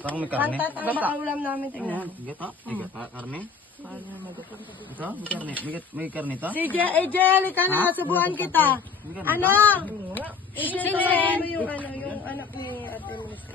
Parang may karne. Pantat ang makaulam namin. Tingnan. Gata? Gata? Karne? Ito? May karne? May karne ito? Si Ejel, ikaw na, subuhan kita. Ano? Ejel, mo yung anak ni Ate Lucy.